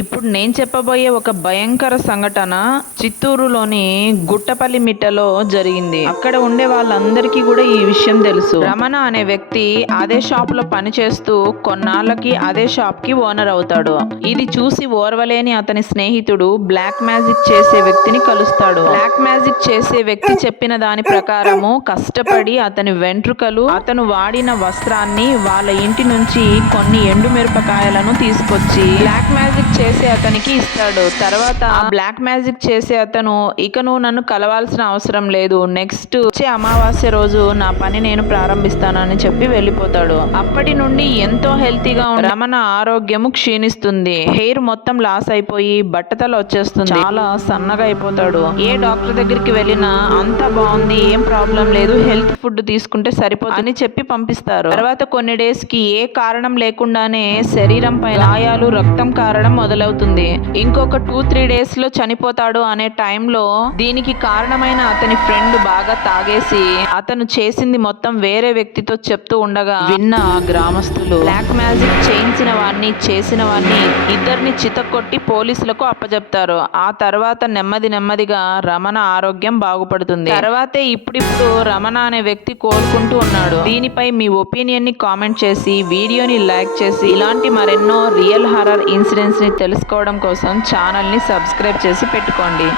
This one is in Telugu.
ఇప్పుడు నేను చెప్పబోయే ఒక భయంకర సంఘటన చిత్తూరులోని గుట్టపల్లి మిట్టలో జరిగింది. అక్కడ ఉండే వాళ్ళందరికీ కూడా ఈ విషయం తెలుసు. రమణ అనే వ్యక్తి అదే షాప్ లో పనిచేస్తూ కొన్నాళ్ళకి అదే షాప్ కి ఓనర్ అవుతాడు. ఇది చూసి ఓర్వలేని అతని స్నేహితుడు బ్లాక్ మ్యాజిక్ చేసే వ్యక్తిని కలుస్తాడు. బ్లాక్ మ్యాజిక్ చేసే వ్యక్తి చెప్పిన దాని ప్రకారము కష్టపడి అతని వెంట్రుకలు, అతను వాడిన వస్త్రాన్ని, వాళ్ళ ఇంటి నుంచి కొన్ని ఎండు మిరపకాయలను తీసుకొచ్చి బ్లాక్ మ్యాజిక్ చేసే అతనికి ఇస్తాడు. తర్వాత ఆ బ్లాక్ మ్యాజిక్ చేసే అతను, ఇక నువ్వు నన్ను కలవాల్సిన అవసరం లేదు, నెక్స్ట్ వచ్చే అమావాస్య రోజు నా పని నేను ప్రారంభిస్తానని చెప్పి వెళ్ళిపోతాడు. అప్పటి నుండి ఎంతో హెల్తీగా ఉన్న రమణ ఆరోగ్యము క్షీణిస్తుంది. హెయిర్ మొత్తం లాస్ అయిపోయి బట్టతల వచ్చేస్తుంది. చాలా సన్నగా అయిపోతాడు. ఏ డాక్టర్ దగ్గరికి వెళ్ళినా అంతా బాగుంది, ఏం ప్రాబ్లం లేదు, హెల్త్ ఫుడ్ తీసుకుంటే సరిపోతుంది అని చెప్పి పంపిస్తారు. తర్వాత కొన్ని డేస్ కి ఏ కారణం లేకుండానే శరీరం పైన గాయాలు, రక్తం కారడం మొదలవుతుంది. ఇంకొక 2-3 డేస్ లో చనిపోతాడు అనే టైంలో దీనికి కారణమైన అతని ఫ్రెండ్ బాగా తాగేసి అతను చేసింది మొత్తం వేరే వ్యక్తితో చెప్తూ ఉండగా విన్న గ్రామస్తులు బ్లాక్ మ్యాజిక్ చేయించిన వాడిని, చేసిన వాడిని ఇద్దరిని చితకొట్టి పోలీసులకు అప్పచెప్తారు. ఆ తర్వాత నెమ్మదిగా రమణ ఆరోగ్యం బాగుపడుతుంది. తర్వాతే ఇప్పుడిప్పుడు రమణ అనే వ్యక్తి కోలుకుంటూ ఉన్నాడు. దీనిపై మీ ఒపీనియన్ ని కామెంట్ చేసి, వీడియోని లైక్ చేసి, ఇలాంటి మరెన్నో రియల్ హారర్ ఇన్సిడెంట్స్ ని తెలుసుకోవడం కోసం ఛానల్ ని సబ్స్క్రైబ్ చేసి పెట్టుకోండి.